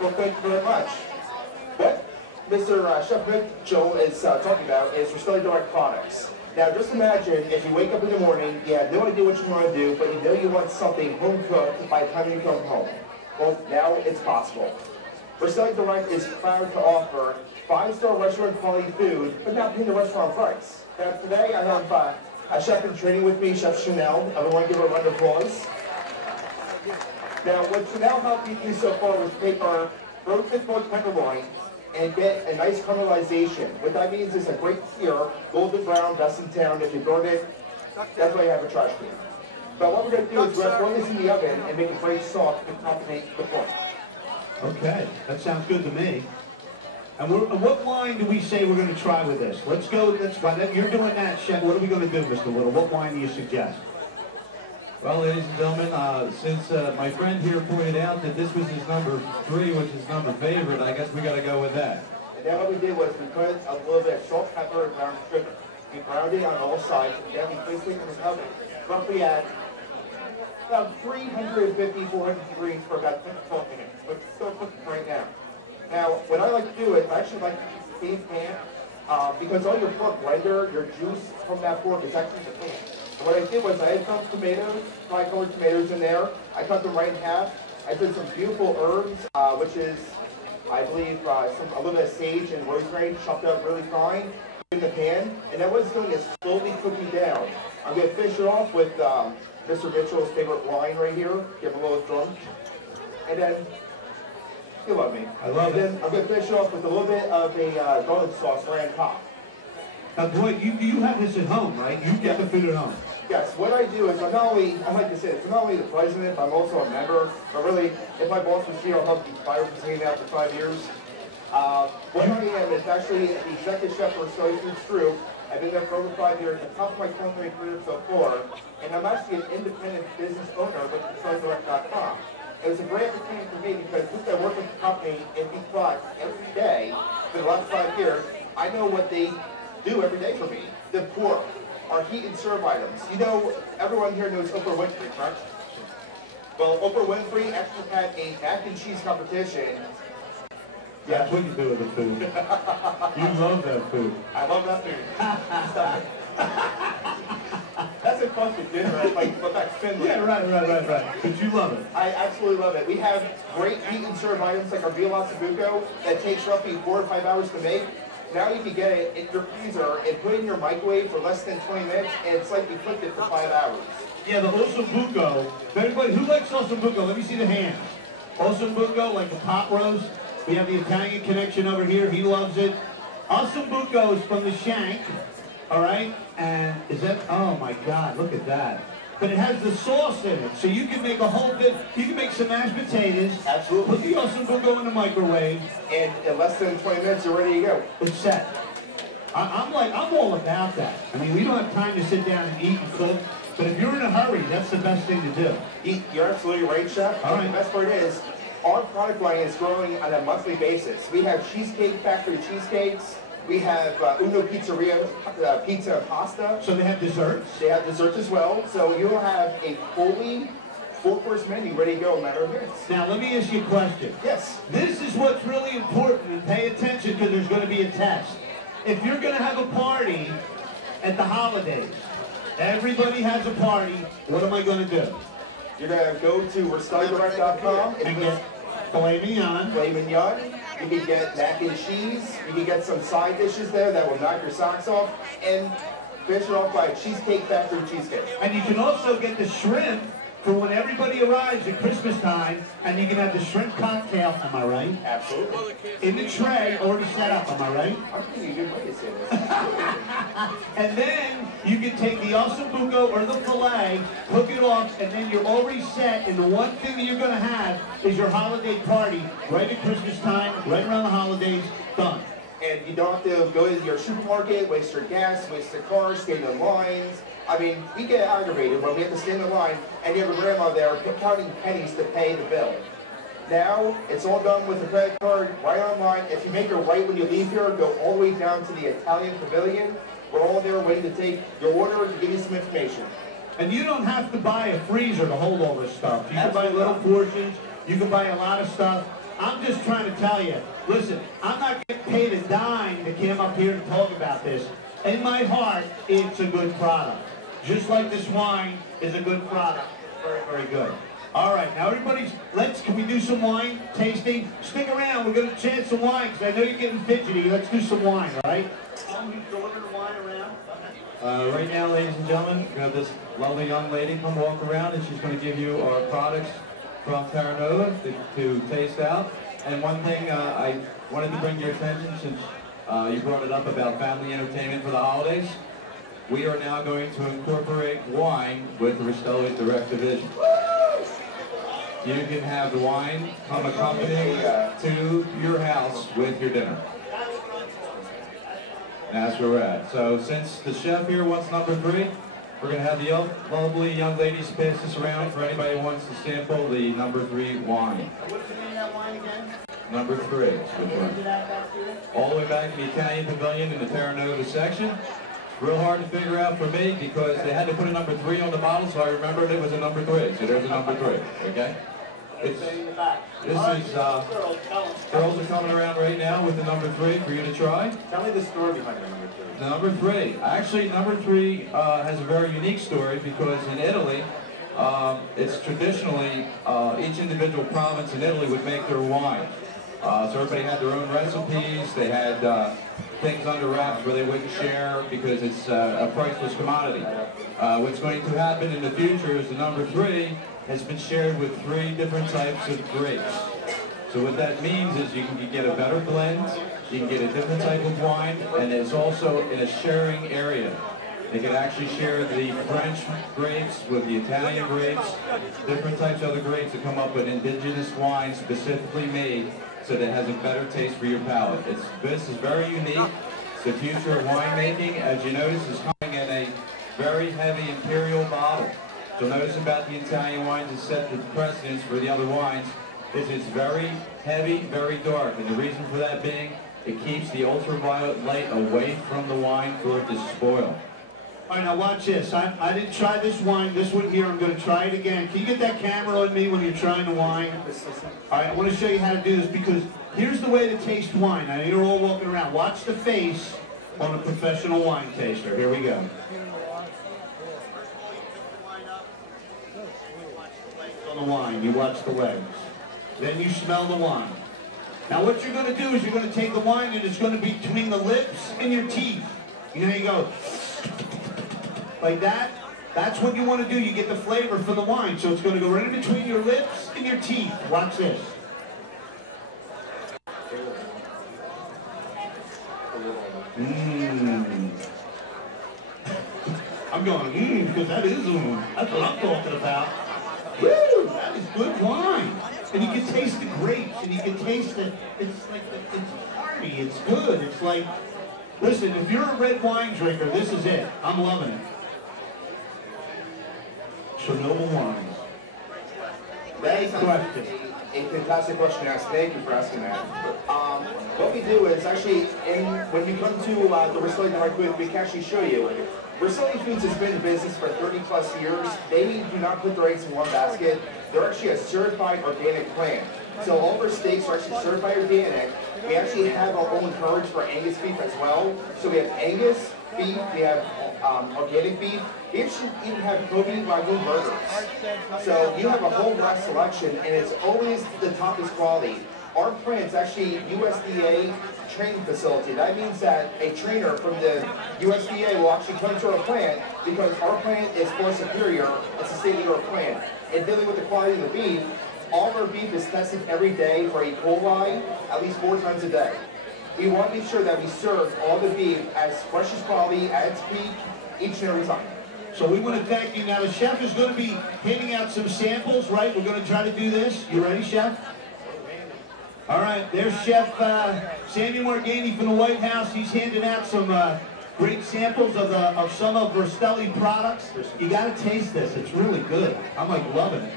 Well, thank you very much. What Mr. Chef Mitchell is talking about is restoring direct products. Now, just imagine if you wake up in the morning, you have no idea what you want to do, but you know you want something home cooked by the time you come home. Well, now it's possible. Restoring Direct is proud to offer 5-star restaurant quality food, but not paying the restaurant price. Now, today I have a chef in training with me, Chef Chanel. I want to give her a round of applause. Now, what Chanel helped me do so far was take our roasted pork tenderloin and get a nice caramelization. What that means is a great sear, golden brown, best in town. If you burn it, that's why you have a trash can. But what we're going to do is we're going to throw this in the oven and make a great sauce to accompany the pork. Okay, that sounds good to me. And what wine do we say we're going to try with this? Let's go, you're doing that, Chef. What are we going to do, Mr. Little? What wine do you suggest? Well, ladies and gentlemen, since my friend here pointed out that this was his number 3, which is number favorite, I guess we got to go with that. And then what we did was we put a little bit of salt, pepper, and brown sugar. We browned it on all sides, and then we placed it in the oven, roughly at about 350, 400 degrees for about 10 to 12 minutes. But it's still cooking right now. Now, what I like to do is I actually like to use the same pan because all your pork blender, your juice from that pork is actually in the pan. And what I did was I had some tomatoes, tri-colored tomatoes in there. I cut them right in half. I put some beautiful herbs, which is, I believe, a little bit of sage and rosemary chopped up really fine in the pan. And then what it's doing is slowly cooking down. I'm going to finish it off with Mr. Mitchell's favorite wine right here. Give him a little drunk. And then, you love me. I love it. And then I'm going to finish it off with a little bit of a garlic sauce right on top. Now, Dwight, you have this at home, right? You get the food at home. Yes, what I do is I'm not only, I like to say this, I'm not only the president, but I'm also a member. But really, if my boss was here, I'll help be fired for saying that for 5 years. What I am is actually the executive chef for Restoring Foods Group. I've been there for over 5 years, the top of my culinary career so far, and I'm actually an independent business owner with RestoringDirect.com. It was a great opportunity for me because since I work with the company in these products every day for the last 5 years, I know what they do every day for me. The pork, our heat and serve items. You know, everyone here knows Oprah Winfrey, correct? Well, Oprah Winfrey actually had a mac and cheese competition. That's what you do with the food. You love that food. I love that food. That's a fun for dinner, like back Finland. Yeah, right. But you love it. I absolutely love it. We have great heat and serve items like our veal ossobuco that takes roughly 4 to 5 hours to make. Now you can get it in your freezer and put it in your microwave for less than 20 minutes, and it's like you cooked it for 5 hours. Yeah, the ossobuco. Everybody, who likes ossobuco? Let me see the hands. Ossobuco, like a pot roast. We have the Italian connection over here. He loves it. Ossobuco is from the shank. All right, and is that, oh my God, look at that. But it has the sauce in it, so you can make a whole bit, you can make some mashed potatoes. Absolutely. Put the ossobuco in the microwave. And in less than 20 minutes, you're ready to go. It's set. I'm all about that. I mean, we don't have time to sit down and eat and cook, but if you're in a hurry, that's the best thing to do. You're absolutely right, Chef. All right. The best part is, our product line is growing on a monthly basis. We have Cheesecake Factory cheesecakes. We have Uno Pizzeria pizza and pasta. So they have desserts? They have desserts as well. So you'll have a fully 4-course menu ready to go in a matter of minutes. Now let me ask you a question. Yes. This is what's really important, and pay attention because there's going to be a test. If you're going to have a party at the holidays, everybody has a party, what am I going to do? You're going to go to RestoringDirect.com and get filet mignon. Filet mignon. You can get mac and cheese. You can get some side dishes there that will knock your socks off. And finish it off by a Cheesecake Factory cheesecake. And you can also get the shrimp for when everybody arrives at Christmas time, and you can have the shrimp cocktail, am I right? Absolutely. In the tray, already set up, am I right? I'm thinking a good way to say this. And then you can take the ossobuco or the filet, cook it off, and then you're already set, and the one thing that you're going to have is your holiday party right at Christmas time, right around the holidays, done. And you don't have to go to your supermarket, waste your gas, waste your car, stand in lines. I mean, we get aggravated when we have to stand in line and you have a grandma there counting pennies to pay the bill. Now, it's all done with a credit card, right online. If you make it right when you leave here, go all the way down to the Italian Pavilion. We're all there waiting to take your order to give you some information. And you don't have to buy a freezer to hold all this stuff. You can buy little portions. You can buy a lot of stuff. I'm just trying to tell you, listen, I'm not getting paid a dime to come up here and talk about this. In my heart, it's a good product. Just like this wine is a good product. Very, very good. All right, now everybody's, can we do some wine tasting? Stick around, we're going to chant some wine, because I know you're getting fidgety. Let's do some wine, all right? You deliver the wine around? Right now, ladies and gentlemen, we have this lovely young lady come walk around, and she's going to give you our products from Terra Nova to taste out. And one thing I wanted to bring to your attention, since you brought it up about family entertainment for the holidays, we are now going to incorporate wine with the Ristelli's direct division. You can have the wine come accompanying to your house with your dinner. That's where we're at. So since the chef here wants number 3, we're going to have the lovely young ladies pass this around for anybody who wants to sample the number 3 wine. What's the name of that wine again? Number 3. All the way back in the Italian Pavilion in the Terra Nova section. It's real hard to figure out for me because they had to put a number 3 on the bottle, so I remembered it was a number 3. So there's a number 3, okay? Girls are coming around right now with the number 3 for you to try. Tell me the story behind the number 3. The number 3. Actually, number 3 has a very unique story because in Italy, it's traditionally, each individual province in Italy would make their wine. So everybody had their own recipes. They had things under wraps where they wouldn't share because it's a priceless commodity. What's going to happen in the future is the number 3 has been shared with 3 different types of grapes. So what that means is you can get a better blend, you can get a different type of wine, and it's also in a sharing area. They can actually share the French grapes with the Italian grapes, different types of other grapes to come up with indigenous wine specifically made so that it has a better taste for your palate. This is very unique. It's the future of winemaking. As you notice, it's coming in a very heavy imperial bottle. So notice about the Italian wines that set the precedence for the other wines is it's very heavy, very dark. And the reason for that being, it keeps the ultraviolet light away from the wine for it to spoil. All right, now watch this. I didn't try this wine. This one here, I'm going to try it again. Can you get that camera on me when you're trying the wine? All right, I want to show you how to do this because here's the way to taste wine. I know you're all walking around. Watch the face on a professional wine taster. Here we go. On the wine, you watch the legs. Then you smell the wine. Now what you're going to do is you're going to take the wine and it's going to be between the lips and your teeth. You know, you go like that. That's what you want to do. You get the flavor for the wine. So it's going to go right in between your lips and your teeth. Watch this. I'm going, because that's what I'm talking about. Woo, that is good wine. And you can taste the grapes, and you can taste it. It's like, it's hearty, it's good. It's like, listen, if you're a red wine drinker, this is it. I'm loving it. Chernobyl wines. That is a fantastic question to ask. Thank you for asking that. What we do is actually, when you come to the Ristelli Direct booth, we can actually show you. Ristelli Foods has been in business for 30+ years. They do not put their eggs in one basket. They're actually a certified organic plant. So all of our steaks are actually certified organic. We actually have our own courage for Angus beef as well. So we have Angus beef, we have organic beef. We actually even have Kobe Wagyu burgers. So you have a whole wide selection, and it's always the toppest quality. Our plant's actually USDA training facility. That means that a trainer from the USDA will actually come to our plant because our plant is far superior. It's a state-of-the-art plant. And dealing with the quality of the beef, all of our beef is tested every day for E. coli at least 4 times a day. We want to make sure that we serve all the beef as fresh as quality, at its peak, each and every time. So we want to thank you. Now the chef is going to be handing out some samples, right? We're going to try to do this. You ready, chef? All right, there's Chef Sammy Morgante from the White House. He's handing out some great samples of some of Ristelli products. You got to taste this. It's really good. I'm like loving it.